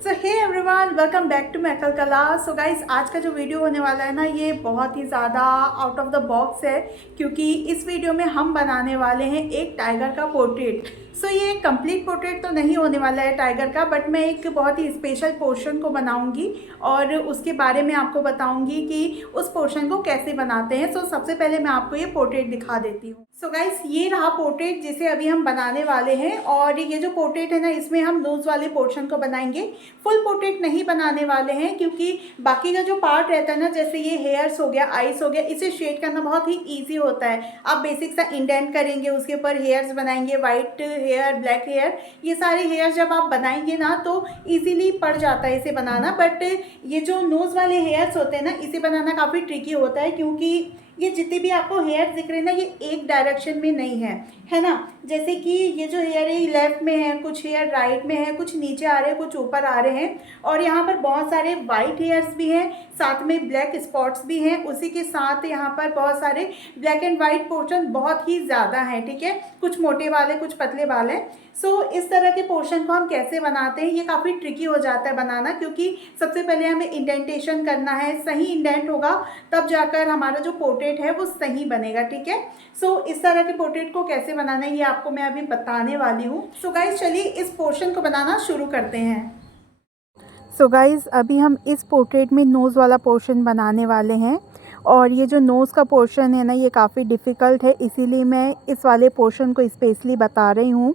So hey everyone, welcome back to Maikal Kala. So guys, आज का जो वीडियो होने वाला है ना, ये बहुत ही ज़्यादा आउट ऑफ द बॉक्स है, क्योंकि इस वीडियो में हम बनाने वाले हैं एक टाइगर का पोर्ट्रेट। सो ये कंप्लीट पोर्ट्रेट तो नहीं होने वाला है टाइगर का, बट मैं एक बहुत ही स्पेशल पोर्शन को बनाऊंगी और उसके बारे में आपको बताऊंगी कि उस पोर्शन को कैसे बनाते हैं। सो सबसे पहले मैं आपको ये पोर्ट्रेट दिखा देती हूँ। सो गाइस, ये रहा पोर्ट्रेट जिसे अभी हम बनाने वाले हैं। और ये जो पोर्ट्रेट है ना, इसमें हम नोज वाले पोर्शन को बनाएंगे। फुल पोर्ट्रेट नहीं बनाने वाले हैं, क्योंकि बाकी का जो पार्ट रहता है ना, जैसे ये हेयर्स हो गया, आईज हो गया, इसे शेड करना बहुत ही ईजी होता है। आप बेसिक सा इंडेंट करेंगे, उसके ऊपर हेयर्स बनाएंगे, वाइट हेयर, ब्लैक हेयर, ये सारे हेयर जब आप बनाएंगे ना तो ईजिली पड़ जाता है इसे बनाना। बट ये जो नोज वाले हेयर्स होते हैं ना, इसे बनाना काफ़ी ट्रिकी होता है, क्योंकि ये जितने भी आपको हेयर दिख रहे हैं ना, ये एक डायरेक्शन में नहीं है ना। जैसे कि ये जो हेयर है लेफ्ट में है, कुछ हेयर राइट में है, कुछ नीचे आ रहे हैं, कुछ ऊपर आ रहे हैं। और यहाँ पर बहुत सारे वाइट हेयर्स भी हैं, साथ में ब्लैक स्पॉट्स भी हैं। उसी के साथ यहाँ पर बहुत सारे ब्लैक एंड वाइट पोर्शन बहुत ही ज़्यादा हैं, ठीक है। कुछ मोटे वाले, कुछ पतले वाले। सो इस तरह के पोर्शन को हम कैसे बनाते हैं, ये काफ़ी ट्रिकी हो जाता है बनाना, क्योंकि सबसे पहले हमें इंडेंटेशन करना है। सही इंडेंट होगा तब जाकर हमारा जो पोर्ट्रेट है वो सही बनेगा, ठीक है। सो इस तरह के पोर्ट्रेट को कैसे बनाना है ये आपको मैं अभी बताने वाली हूँ। सो गाइज, चलिए इस पोर्शन को बनाना शुरू करते हैं। सो गाइज, अभी हम इस पोर्ट्रेट में नोज़ वाला पोर्शन बनाने वाले हैं। और ये जो नोज़ का पोर्शन है ना, ये काफ़ी डिफ़िकल्ट है, इसीलिए मैं इस वाले पोर्शन को स्पेशली बता रही हूँ।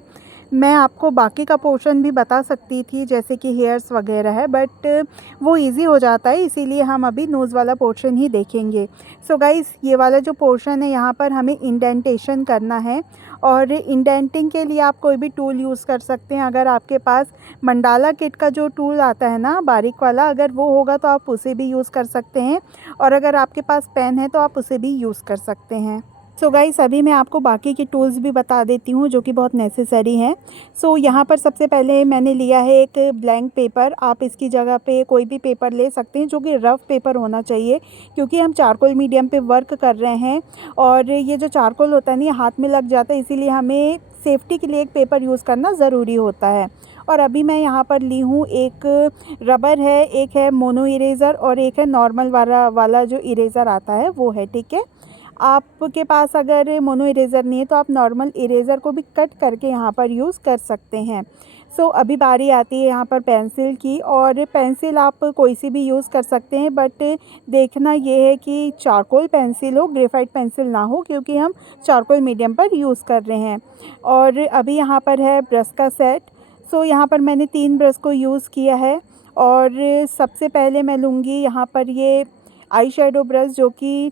मैं आपको बाकी का पोर्शन भी बता सकती थी, जैसे कि हेयर्स वगैरह है, बट वो इजी हो जाता है, इसीलिए हम अभी नोज़ वाला पोर्शन ही देखेंगे। सो गाइस, ये वाला जो पोर्शन है, यहाँ पर हमें इंडेंटेशन करना है। और इंडेंटिंग के लिए आप कोई भी टूल यूज़ कर सकते हैं। अगर आपके पास मंडाला किट का जो टूल आता है ना, बारीक वाला, अगर वो होगा तो आप उसे भी यूज़ कर सकते हैं। और अगर आपके पास पेन है तो आप उसे भी यूज़ कर सकते हैं। सो गाइस, अभी मैं आपको बाकी की टूल्स भी बता देती हूँ जो कि बहुत नेसेसरी हैं। सो यहाँ पर सबसे पहले मैंने लिया है एक ब्लैंक पेपर। आप इसकी जगह पे कोई भी पेपर ले सकते हैं, जो कि रफ़ पेपर होना चाहिए, क्योंकि हम चारकोल मीडियम पे वर्क कर रहे हैं। और ये जो चारकोल होता है ना, ये हाथ में लग जाता है, इसीलिए हमें सेफ्टी के लिए एक पेपर यूज़ करना ज़रूरी होता है। और अभी मैं यहाँ पर ली हूँ, एक रबर है, एक है मोनो इरेज़र, और एक है नॉर्मल वाला जो इरेज़र आता है वो है, ठीक है। आपके पास अगर मोनो इरेज़र नहीं है तो आप नॉर्मल इरेज़र को भी कट करके यहाँ पर यूज़ कर सकते हैं। सो अभी बारी आती है यहाँ पर पेंसिल की। और पेंसिल आप कोई सी भी यूज़ कर सकते हैं, बट देखना ये है कि चारकोल पेंसिल हो, ग्रेफाइट पेंसिल ना हो, क्योंकि हम चारकोल मीडियम पर यूज़ कर रहे हैं। और अभी यहाँ पर है ब्रश का सेट। सो यहाँ पर मैंने 3 ब्रश को यूज़ किया है। और सबसे पहले मैं लूँगी यहाँ पर ये आई शेडो ब्रश, जो कि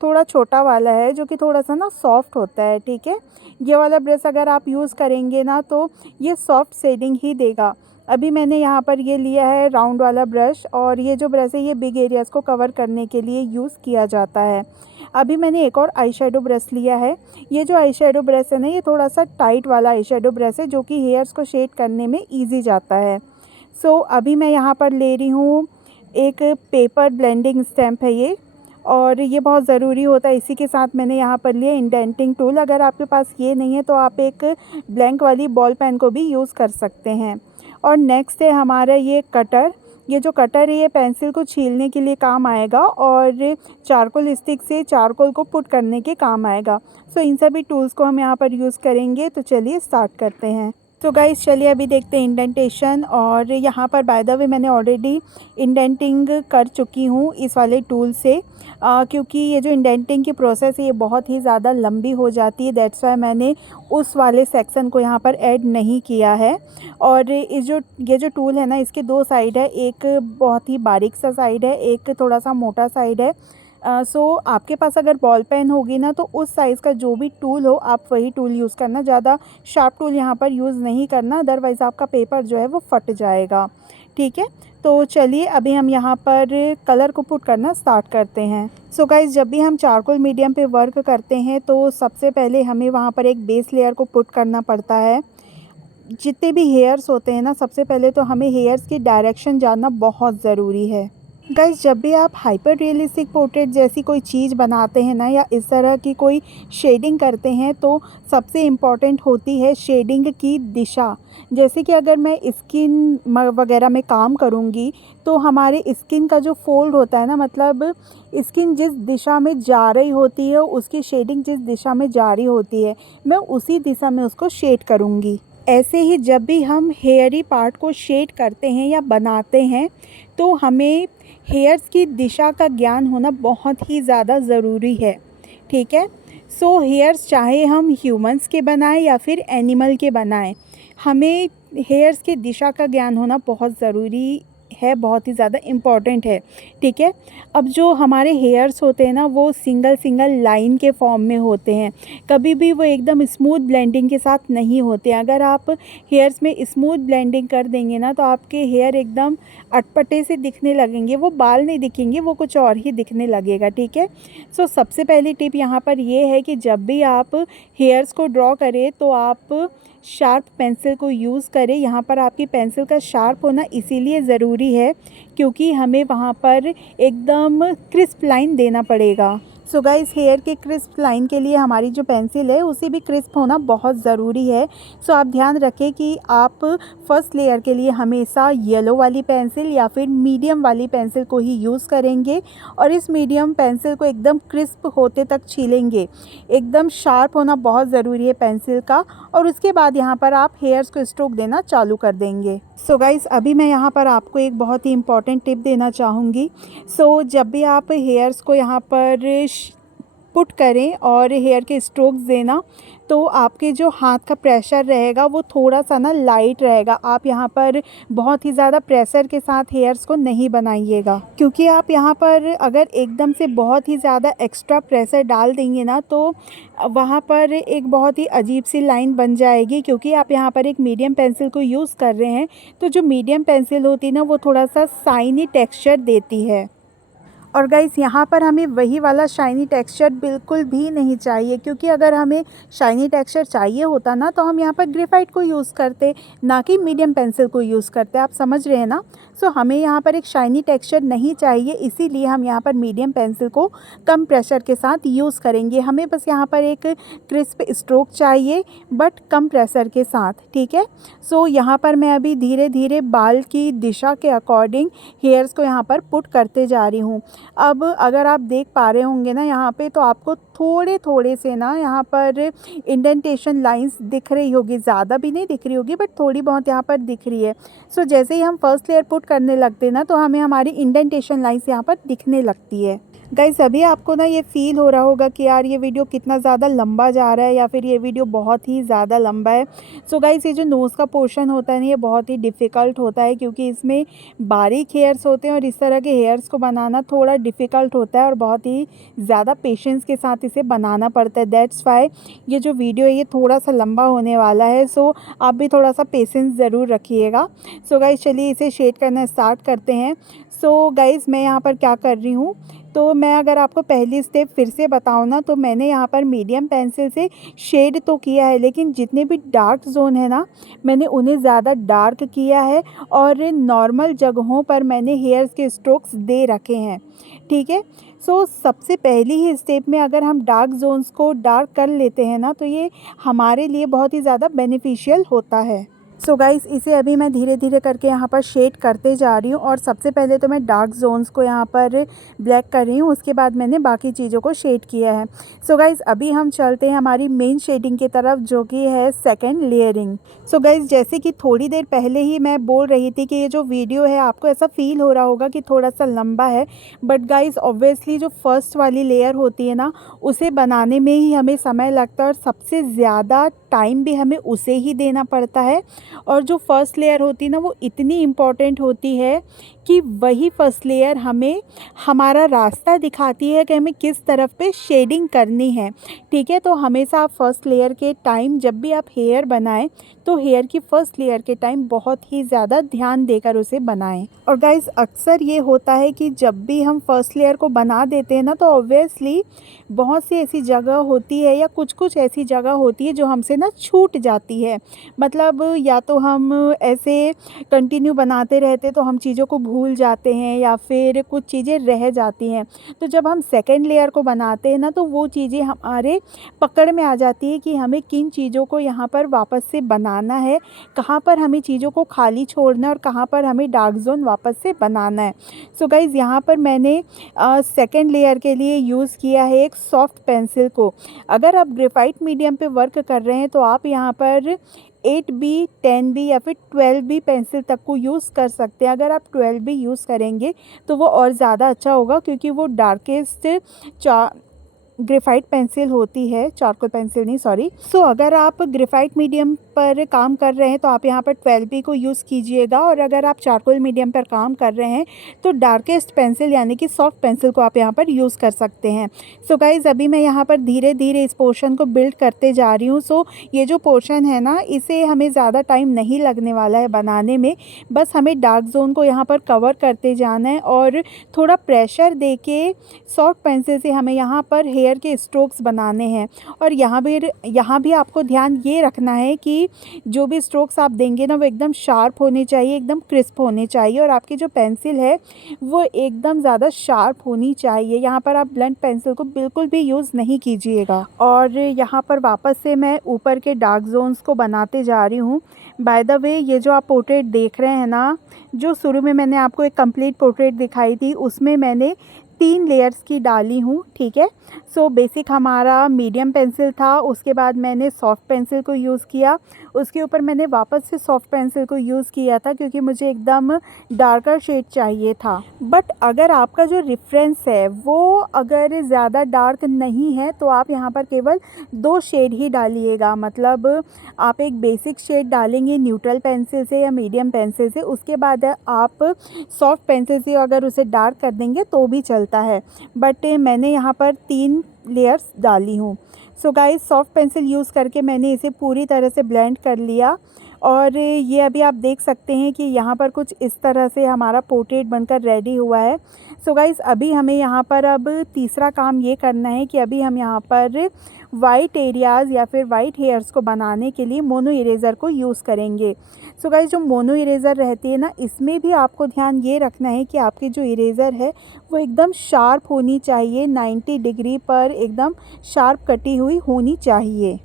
थोड़ा छोटा वाला है, जो कि थोड़ा सा ना सॉफ्ट होता है, ठीक है। ये वाला ब्रश अगर आप यूज़ करेंगे ना तो ये सॉफ्ट शेडिंग ही देगा। अभी मैंने यहाँ पर ये लिया है राउंड वाला ब्रश, और ये जो ब्रश है ये बिग एरियाज़ को कवर करने के लिए यूज़ किया जाता है। अभी मैंने एक और आई शेडो ब्रश लिया है। ये जो आई शेडो ब्रश है ना, ये थोड़ा सा टाइट वाला आई शेडो ब्रश है, जो कि हेयर्स को शेड करने में ईजी जाता है। सो अभी मैं यहाँ पर ले रही हूँ एक पेपर ब्लेंडिंग स्टैम्प है ये, और ये बहुत ज़रूरी होता है। इसी के साथ मैंने यहाँ पर लिया इंडेंटिंग टूल। अगर आपके पास ये नहीं है तो आप एक ब्लैंक वाली बॉल पेन को भी यूज़ कर सकते हैं। और नेक्स्ट है हमारा ये कटर। ये जो कटर है ये पेंसिल को छीलने के लिए काम आएगा, और चारकोल स्टिक से चारकोल को पुट करने के काम आएगा। सो इन सभी टूल्स को हम यहाँ पर यूज़ करेंगे। तो चलिए स्टार्ट करते हैं। तो गाइस, चलिए अभी देखते हैं इंडेंटेशन। और यहाँ पर बाय द वे मैंने ऑलरेडी इंडेंटिंग कर चुकी हूँ इस वाले टूल से, क्योंकि ये जो इंडेंटिंग की प्रोसेस है ये बहुत ही ज़्यादा लंबी हो जाती है। दैट्स वाई मैंने उस वाले सेक्शन को यहाँ पर ऐड नहीं किया है। और ये जो टूल है ना, इसके 2 साइड है, एक बहुत ही बारीक सा साइड है, एक थोड़ा सा मोटा साइड है। सो आपके पास अगर बॉल पेन होगी ना तो उस साइज़ का जो भी टूल हो आप वही टूल यूज़ करना। ज़्यादा शार्प टूल यहाँ पर यूज़ नहीं करना, अदरवाइज़ आपका पेपर जो है वो फट जाएगा, ठीक है। तो चलिए अभी हम यहाँ पर कलर को पुट करना स्टार्ट करते हैं। सो गाइज़, जब भी हम चारकोल मीडियम पे वर्क करते हैं तो सबसे पहले हमें वहाँ पर एक बेस लेयर को पुट करना पड़ता है। जितने भी हेयर्स होते हैं ना, सबसे पहले तो हमें हेयर्स की डायरेक्शन जानना बहुत ज़रूरी है। गाइस जब भी आप हाइपर रियलिस्टिक पोर्ट्रेट जैसी कोई चीज़ बनाते हैं ना, या इस तरह की कोई शेडिंग करते हैं, तो सबसे इम्पॉर्टेंट होती है शेडिंग की दिशा। जैसे कि अगर मैं स्किन वगैरह में काम करूँगी, तो हमारे स्किन का जो फोल्ड होता है ना, मतलब स्किन जिस दिशा में जा रही होती है, उसकी शेडिंग जिस दिशा में जा रही होती है, मैं उसी दिशा में उसको शेड करूँगी। ऐसे ही जब भी हम हेयरी पार्ट को शेड करते हैं या बनाते हैं, तो हमें हेयर्स की दिशा का ज्ञान होना बहुत ही ज़्यादा ज़रूरी है। ठीक है। सो हेयर्स चाहे हम ह्यूमंस के बनाएं या फिर एनिमल के बनाएं, हमें हेयर्स की दिशा का ज्ञान होना बहुत ज़रूरी है, बहुत ही ज़्यादा इम्पॉर्टेंट है। ठीक है। अब जो हमारे हेयर्स होते हैं ना, वो सिंगल सिंगल लाइन के फॉर्म में होते हैं, कभी भी वो एकदम स्मूथ ब्लेंडिंग के साथ नहीं होते। अगर आप हेयर्स में स्मूथ ब्लेंडिंग कर देंगे ना, तो आपके हेयर एकदम अटपटे से दिखने लगेंगे, वो बाल नहीं दिखेंगे, वो कुछ और ही दिखने लगेगा। ठीक है। सो सबसे पहली टिप यहाँ पर ये है कि जब भी आप हेयर्स को ड्रॉ करें, तो आप शार्प पेंसिल को यूज़ करें। यहाँ पर आपकी पेंसिल का शार्प होना इसीलिए ज़रूरी है क्योंकि हमें वहाँ पर एकदम क्रिस्प लाइन देना पड़ेगा। सो गाइस हेयर के क्रिस्प लाइन के लिए हमारी जो पेंसिल है उसे भी क्रिस्प होना बहुत ज़रूरी है। सो आप ध्यान रखें कि आप फर्स्ट लेयर के लिए हमेशा येलो वाली पेंसिल या फिर मीडियम वाली पेंसिल को ही यूज़ करेंगे, और इस मीडियम पेंसिल को एकदम क्रिस्प होते तक छीलेंगे। एकदम शार्प होना बहुत ज़रूरी है पेंसिल का, और उसके बाद यहाँ पर आप हेयर्स को स्ट्रोक देना चालू कर देंगे। सो गाइस अभी मैं यहाँ पर आपको एक बहुत ही इम्पॉर्टेंट टिप देना चाहूँगी। सो जब भी आप हेयर्स को यहाँ पर पुट करें और हेयर के स्ट्रोक्स देना, तो आपके जो हाथ का प्रेशर रहेगा वो थोड़ा सा ना लाइट रहेगा। आप यहाँ पर बहुत ही ज़्यादा प्रेशर के साथ हेयर्स को नहीं बनाइएगा, क्योंकि आप यहाँ पर अगर एकदम से बहुत ही ज़्यादा एक्स्ट्रा प्रेशर डाल देंगे ना, तो वहाँ पर एक बहुत ही अजीब सी लाइन बन जाएगी। क्योंकि आप यहाँ पर एक मीडियम पेंसिल को यूज़ कर रहे हैं, तो जो मीडियम पेंसिल होती है ना, वो थोड़ा सा शाइनी टेक्सचर देती है। और गाइस यहाँ पर हमें वही वाला शाइनी टेक्सचर बिल्कुल भी नहीं चाहिए, क्योंकि अगर हमें शाइनी टेक्सचर चाहिए होता ना, तो हम यहाँ पर ग्रेफाइट को यूज़ करते, ना कि मीडियम पेंसिल को यूज़ करते। आप समझ रहे हैं ना। सो हमें यहाँ पर एक शाइनी टेक्सचर नहीं चाहिए, इसीलिए हम यहाँ पर मीडियम पेंसिल को कम प्रेशर के साथ यूज़ करेंगे। हमें बस यहाँ पर एक क्रिस्प स्ट्रोक चाहिए, बट कम प्रेशर के साथ। ठीक है। सो यहाँ पर मैं अभी धीरे धीरे बाल की दिशा के अकॉर्डिंग हेयर्स को यहाँ पर पुट करते जा रही हूँ। अब अगर आप देख पा रहे होंगे ना यहाँ पे, तो आपको थोड़े थोड़े से ना यहाँ पर इंडेंटेशन लाइंस दिख रही होगी, ज़्यादा भी नहीं दिख रही होगी, बट थोड़ी बहुत यहाँ पर दिख रही है। सो जैसे ही हम फर्स्ट लेयर पुट करने लगते हैं ना, तो हमें हमारी इंडेंटेशन लाइंस यहाँ पर दिखने लगती है। गाइस अभी आपको ना ये फ़ील हो रहा होगा कि यार ये वीडियो कितना ज़्यादा लंबा जा रहा है, या फिर ये वीडियो बहुत ही ज़्यादा लंबा है। सो गाइस ये जो नोज़ का पोर्शन होता है ना, ये बहुत ही डिफ़िकल्ट होता है, क्योंकि इसमें बारीक हेयर्स होते हैं और इस तरह के हेयर्स को बनाना थोड़ा डिफ़िकल्ट होता है, और बहुत ही ज़्यादा पेशेंस के साथ इसे बनाना पड़ता है। दैट्स वाई ये जो वीडियो है ये थोड़ा सा लंबा होने वाला है। सो आप भी थोड़ा सा पेशेंस ज़रूर रखिएगा। सो गाइस चलिए इसे शेड करना स्टार्ट करते हैं। सो गाइस मैं यहाँ पर क्या कर रही हूँ, तो मैं अगर आपको पहली स्टेप फिर से बताऊँ ना, तो मैंने यहाँ पर मीडियम पेंसिल से शेड तो किया है, लेकिन जितने भी डार्क जोन है ना, मैंने उन्हें ज़्यादा डार्क किया है, और नॉर्मल जगहों पर मैंने हेयर्स के स्ट्रोक्स दे रखे हैं। ठीक है। सो सबसे पहली ही स्टेप में अगर हम डार्क जोन्स को डार्क कर लेते हैं ना, तो ये हमारे लिए बहुत ही ज़्यादा बेनिफिशियल होता है। सो गाइस इसे अभी मैं धीरे धीरे करके यहाँ पर शेड करते जा रही हूँ, और सबसे पहले तो मैं डार्क जोन्स को यहाँ पर ब्लैक कर रही हूँ, उसके बाद मैंने बाकी चीज़ों को शेड किया है। सो गाइस अभी हम चलते हैं हमारी मेन शेडिंग की तरफ, जो कि है सेकंड लेयरिंग। सो गाइस जैसे कि थोड़ी देर पहले ही मैं बोल रही थी कि ये जो वीडियो है आपको ऐसा फील हो रहा होगा कि थोड़ा सा लंबा है, बट गाइस ऑब्वियसली जो फर्स्ट वाली लेयर होती है ना, उसे बनाने में ही हमें समय लगता है, और सबसे ज़्यादा टाइम भी हमें उसे ही देना पड़ता है। और जो फर्स्ट लेयर होती है ना, वो इतनी इम्पॉर्टेंट होती है कि वही फर्स्ट लेयर हमें हमारा रास्ता दिखाती है कि हमें किस तरफ पे शेडिंग करनी है। ठीक है। तो हमेशा आप फर्स्ट लेयर के टाइम जब भी आप हेयर बनाएं, तो हेयर की फर्स्ट लेयर के टाइम बहुत ही ज़्यादा ध्यान देकर उसे बनाएं। और गाइस अक्सर ये होता है कि जब भी हम फर्स्ट लेयर को बना देते हैं ना, तो ऑब्वियसली बहुत सी ऐसी जगह होती है, या कुछ कुछ ऐसी जगह होती है जो हमसे ना छूट जाती है। मतलब या तो हम ऐसे कंटिन्यू बनाते रहते तो हम चीज़ों को भूल जाते हैं या फिर कुछ चीज़ें रह जाती हैं। तो जब हम सेकंड लेयर को बनाते हैं ना, तो वो चीज़ें हमारे पकड़ में आ जाती है कि हमें किन चीज़ों को यहाँ पर वापस से बनाना है, कहाँ पर हमें चीज़ों को खाली छोड़ना है और कहाँ पर हमें डार्क ज़ोन वापस से बनाना है। सो गाइज़, यहाँ पर मैंने सेकंड लेयर के लिए यूज़ किया है एक सॉफ्ट पेंसिल को। अगर आप ग्रेफाइट मीडियम पे वर्क कर रहे हैं तो आप यहाँ पर 8B 10B या फिर 12B पेंसिल तक को यूज़ कर सकते हैं। अगर आप 12B यूज़ करेंगे तो वो और ज़्यादा अच्छा होगा, क्योंकि वो डार्केस्ट ग्रेफाइट पेंसिल होती है, चारकोल पेंसिल नहीं, सॉरी। सो अगर आप ग्रेफाइट मीडियम पर काम कर रहे हैं तो आप यहाँ पर 12B को यूज़ कीजिएगा, और अगर आप चारकोल मीडियम पर काम कर रहे हैं तो डार्केस्ट पेंसिल यानी कि सॉफ्ट पेंसिल को आप यहाँ पर यूज़ कर सकते हैं। सो गाइज़, अभी मैं यहाँ पर धीरे धीरे इस पोर्शन को बिल्ड करते जा रही हूँ। सो ये जो पोर्शन है ना, इसे हमें ज़्यादा टाइम नहीं लगने वाला है बनाने में। बस हमें डार्क जोन को यहाँ पर कवर करते जाना है और थोड़ा प्रेशर दे के सॉफ्ट पेंसिल से हमें यहाँ पर हेयर के स्ट्रोक्स बनाने हैं। और यहाँ भी आपको ध्यान ये रखना है कि जो भी स्ट्रोक्स आप देंगे ना, वो एकदम शार्प होने चाहिए, एकदम क्रिस्प होने चाहिए, और आपकी जो पेंसिल है वो एकदम ज़्यादा शार्प होनी चाहिए। यहाँ पर आप ब्लंट पेंसिल को बिल्कुल भी यूज़ नहीं कीजिएगा। और यहाँ पर वापस से मैं ऊपर के डार्क जोन्स को बनाते जा रही हूँ। बाय द वे, ये जो आप पोर्ट्रेट देख रहे हैं ना, जो शुरू में मैंने आपको एक कंप्लीट पोर्ट्रेट दिखाई थी, उसमें मैंने 3 लेयर्स की डाली हूँ, ठीक है। सो बेसिक हमारा मीडियम पेंसिल था, उसके बाद मैंने सॉफ्ट पेंसिल को यूज़ किया, उसके ऊपर मैंने वापस से सॉफ्ट पेंसिल को यूज़ किया था क्योंकि मुझे एकदम डार्कर शेड चाहिए था। बट अगर आपका जो रेफरेंस है वो अगर ज़्यादा डार्क नहीं है तो आप यहाँ पर केवल 2 शेड ही डालिएगा। मतलब आप एक बेसिक शेड डालेंगे न्यूट्रल पेंसिल से या मीडियम पेंसिल से, उसके बाद आप सॉफ्ट पेंसिल से अगर उसे डार्क कर देंगे तो भी चलता है। बट मैंने यहाँ पर 3 लेयर्स डाली हूँ। So guys, soft pencil use करके मैंने इसे पूरी तरह से ब्लेंड कर लिया, और ये अभी आप देख सकते हैं कि यहाँ पर कुछ इस तरह से हमारा पोर्ट्रेट बनकर रेडी हुआ है। सो गाइस, अभी हमें यहाँ पर अब तीसरा काम ये करना है कि अभी हम यहाँ पर वाइट एरियाज़ या फिर वाइट हेयर्स को बनाने के लिए मोनो इरेज़र को यूज़ करेंगे। सो गाइस, जो मोनो इरेज़र रहती है ना, इसमें भी आपको ध्यान ये रखना है कि आपकी जो इरेज़र है वो एकदम शार्प होनी चाहिए, 90 डिग्री पर एकदम शार्प कटी हुई होनी चाहिए।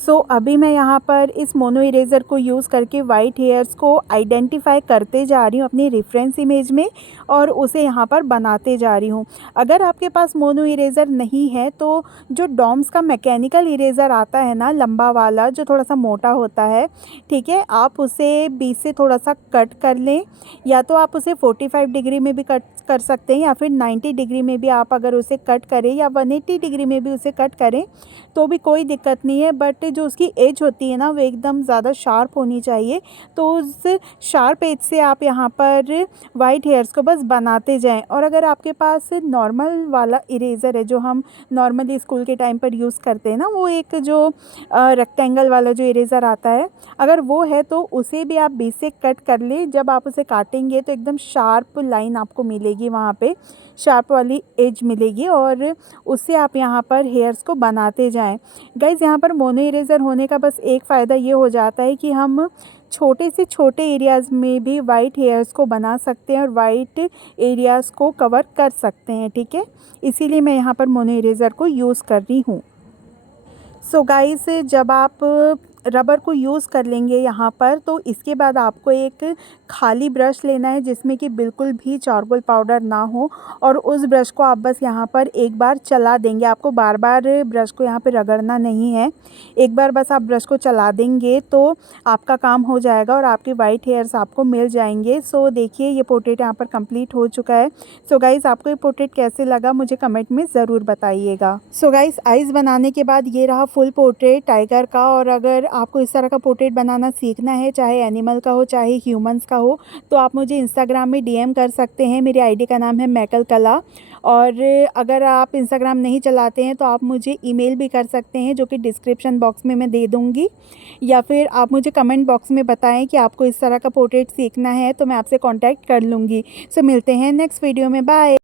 सो अभी मैं यहाँ पर इस मोनो इरेज़र को यूज़ करके वाइट हेयर्स को आइडेंटिफाई करते जा रही हूँ अपनी रेफरेंस इमेज में, और उसे यहाँ पर बनाते जा रही हूँ। अगर आपके पास मोनो इरेज़र नहीं है तो जो डॉम्स का मैकेनिकल इरेज़र आता है ना, लंबा वाला जो थोड़ा सा मोटा होता है, ठीक है, आप उसे बीच से थोड़ा सा कट कर लें, या तो आप उसे 45 डिग्री में भी कट कर सकते हैं या फिर 90 डिग्री में भी आप अगर उसे कट करें, या 180 डिग्री में भी उसे कट करें तो भी कोई दिक्कत नहीं है। बट जो उसकी एज होती है ना, वो एकदम ज़्यादा शार्प होनी चाहिए। तो उस शार्प एज से आप यहाँ पर वाइट हेयर्स को बस बनाते जाएं। और अगर आपके पास नॉर्मल वाला इरेज़र है जो हम नॉर्मली स्कूल के टाइम पर यूज़ करते हैं ना, वो एक जो रेक्टेंगल वाला जो इरेज़र आता है, अगर वो है तो उसे भी आप बीच से कट कर लें। जब आप उसे काटेंगे तो एकदम शार्प लाइन आपको मिलेगी, वहाँ पे शार्प वाली एज मिलेगी, और उससे आप यहाँ पर हेयर्स को बनाते जाएं। गाइज़, यहाँ पर मोनो इरेज़र होने का बस एक फ़ायदा ये हो जाता है कि हम छोटे से छोटे एरियाज़ में भी वाइट हेयर्स को बना सकते हैं और वाइट एरियाज़ को कवर कर सकते हैं, ठीक है। इसीलिए मैं यहाँ पर मोनो इरेज़र को यूज़ कर रही हूँ। सो गाइस, जब आप रबर को यूज़ कर लेंगे यहाँ पर, तो इसके बाद आपको एक खाली ब्रश लेना है जिसमें कि बिल्कुल भी चारकोल पाउडर ना हो, और उस ब्रश को आप बस यहाँ पर एक बार चला देंगे। आपको बार बार ब्रश को यहाँ पे रगड़ना नहीं है, एक बार बस आप ब्रश को चला देंगे तो आपका काम हो जाएगा और आपके वाइट हेयर्स आपको मिल जाएंगे। सो देखिए, ये पोर्ट्रेट यहाँ पर कंप्लीट हो चुका है। सो गाइज़, आपको ये पोर्ट्रेट कैसे लगा मुझे कमेंट में ज़रूर बताइएगा। सो गाइज़, आइज़ बनाने के बाद ये रहा फुल पोर्ट्रेट टाइगर का। और अगर आपको इस तरह का पोर्ट्रेट बनाना सीखना है, चाहे एनिमल का हो चाहे ह्यूमंस का हो, तो आप मुझे इंस्टाग्राम में डीएम कर सकते हैं। मेरी आईडी का नाम है मैकल कला। और अगर आप इंस्टाग्राम नहीं चलाते हैं तो आप मुझे ईमेल भी कर सकते हैं, जो कि डिस्क्रिप्शन बॉक्स में मैं दे दूँगी, या फिर आप मुझे कमेंट बॉक्स में बताएं कि आपको इस तरह का पोर्ट्रेट सीखना है तो मैं आपसे कॉन्टैक्ट कर लूँगी। सो मिलते हैं नेक्स्ट वीडियो में, बाय।